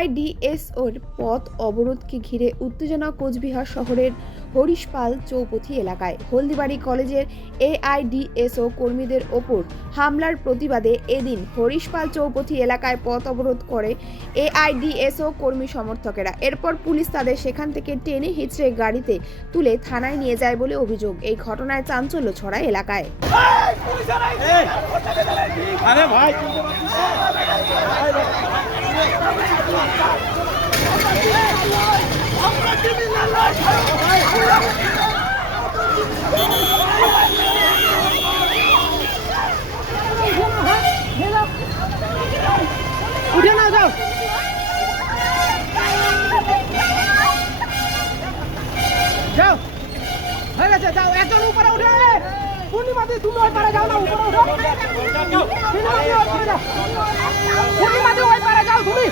এআইডিএসওর পথ অবরোধকে ঘিরে উত্তেজনা কোচবিহার শহরের হরিশপাল চৌপথি এলাকায়। হলদিবাড়ি কলেজের এআইডিএসও কর্মীদের ওপর হামলার প্রতিবাদে এদিন হরিশপাল চৌপথি এলাকায় পথ অবরোধ করে এআইডিএসও কর্মী সমর্থকেরা। এরপর পুলিশ তাদের সেখান থেকে টেনে হিঁচড়ে গাড়িতে তুলে থানায় নিয়ে যায় বলে অভিযোগ। এই ঘটনায় চাঞ্চল্য ছড়ায় এলাকায়। আরে ভাই উঠে না যাও যাও হয়ে গেছে যাও একজন উপরে উঠে পূর্ণিমাতে তুমি ওই পারে যাও না উপরে উঠো পূর্ণিমাতে ওই পারে যাও তুমি